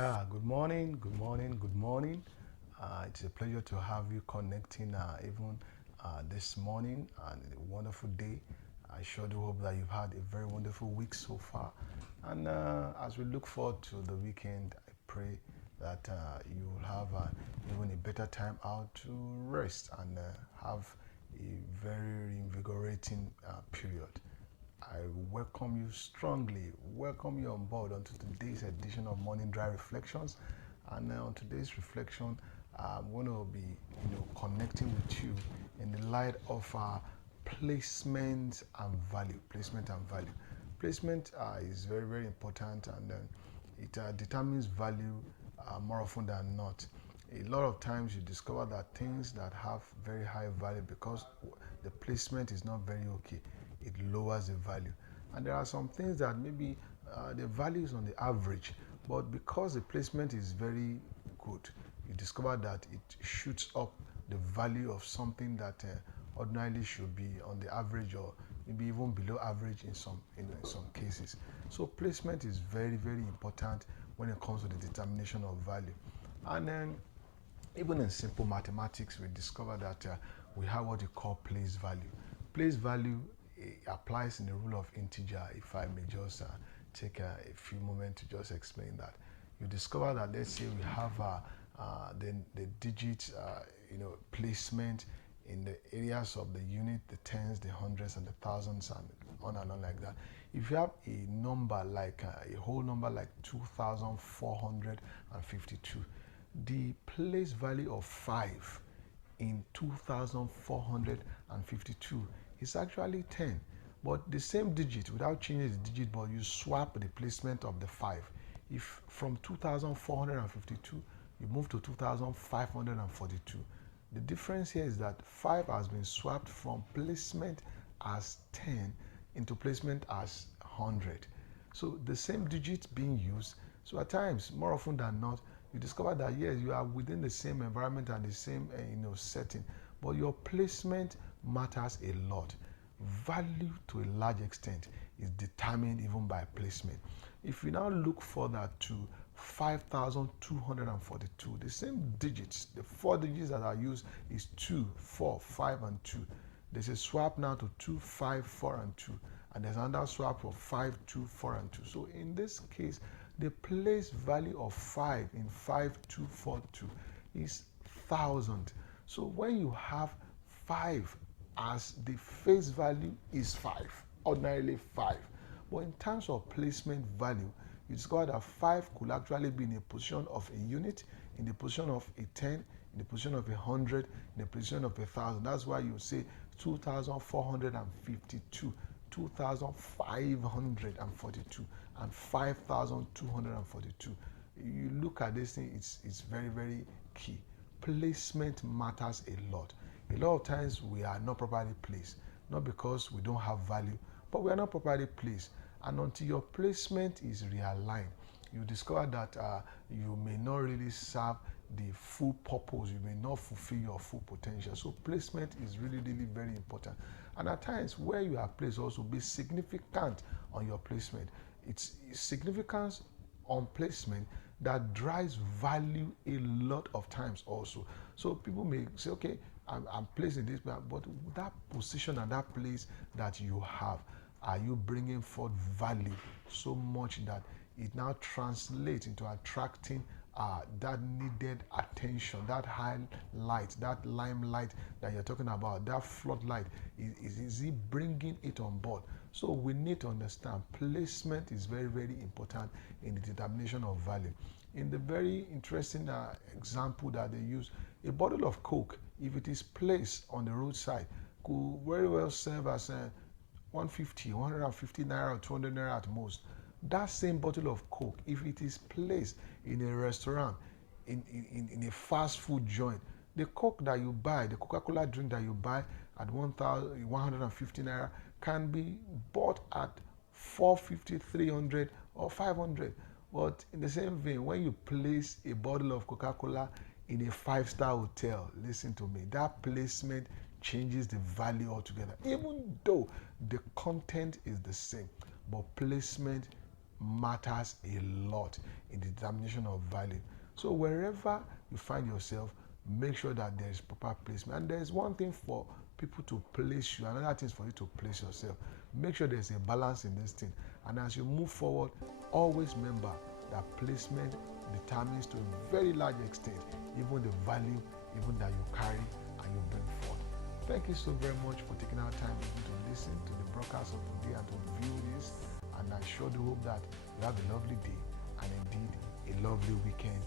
Yeah, good morning, good morning, good morning. It's a pleasure to have you connecting even this morning and a wonderful day. I sure do hope that you've had a very wonderful week so far. And as we look forward to the weekend, I pray that you will have even a better time out to rest and have a very invigorating period. I welcome you strongly, welcome you on board onto today's edition of Morning Dry Reflections. And on today's reflection, I'm going to be, connecting with you in the light of placement and value. Placement and value. Placement is very, very important, and it determines value more often than not. A lot of times you discover that things that have very high value, because the placement is not very okay, it lowers the value. And there are some things that maybe the value is on the average, but because the placement is very good, you discover that it shoots up the value of something that ordinarily should be on the average, or maybe even below average in some cases. So placement is very, very important when it comes to the determination of value. And then even in simple mathematics, we discover that we have what you call place value. Place value applies in the rule of integer. If I may just take a few moments to just explain that, you discover that, let's say we have the digit, placement in the areas of the unit, the tens, the hundreds, and the thousands, and on like that. If you have a number like a whole number like 2,452, the place value of 5 in 2,452 is actually 10. But the same digit, without changing the digit, but you swap the placement of the 5. If from 2,452 you move to 2,542, the difference here is that 5 has been swapped from placement as 10 into placement as 100. So the same digit being used. So at times, more often than not, you discover that yes, you are within the same environment and the same setting, but your placement matters a lot. Value to a large extent is determined even by placement. If we now look further to 5,242, the same digits, the four digits that are used is 2, 4, 5, and 2. There's a swap now to 2, 5, 4, and 2, and there's another swap of 5, 2, 4, and 2. So in this case, the place value of 5 in 5242 is 1,000. So when you have 5 as the face value is 5, ordinarily 5. But in terms of placement value, you discover that 5 could actually be in a position of a unit, in the position of a 10, in the position of 100, in the position of 1,000. That's why you say 2,452, 2,542, and 5,242. You look at this thing, it's very, very key. Placement matters a lot. A lot of times we are not properly placed, not because we don't have value, but we are not properly placed. And until your placement is realigned, you discover that you may not really serve the full purpose, you may not fulfill your full potential. So placement is really, really very important. And at times where you are placed also be significant on your placement. It's significance on placement that drives value a lot of times also. So people may say, okay, I'm placed in this, but that position and that place that you have, are you bringing forth value so much that it now translates into attracting that needed attention, that highlight, that limelight that you're talking about, that floodlight? Is he bringing it on board? So we need to understand placement is very, very important in the determination of value. In the very interesting example that they use, a bottle of Coke, if it is placed on the roadside, could very well serve as 150, 150 naira or 200 naira at most. That same bottle of Coke, if it is placed in a restaurant, in a fast food joint, the Coke that you buy, the Coca-Cola drink that you buy at 1,150 naira can be bought at 450, 300, or 500. But in the same vein, when you place a bottle of Coca-Cola in a five-star hotel, listen to me, that placement changes the value altogether. Even though the content is the same, but placement matters a lot in the determination of value. So wherever you find yourself, make sure that there is proper placement. And there is one thing for people to place you, another thing is for you to place yourself. Make sure there's a balance in this thing. And as you move forward, always remember that placement determines to a very large extent even the value even that you carry and you bring forth. Thank you so very much for taking our time even to listen to the broadcast of today and to view this. And I sure do hope that you have a lovely day and indeed a lovely weekend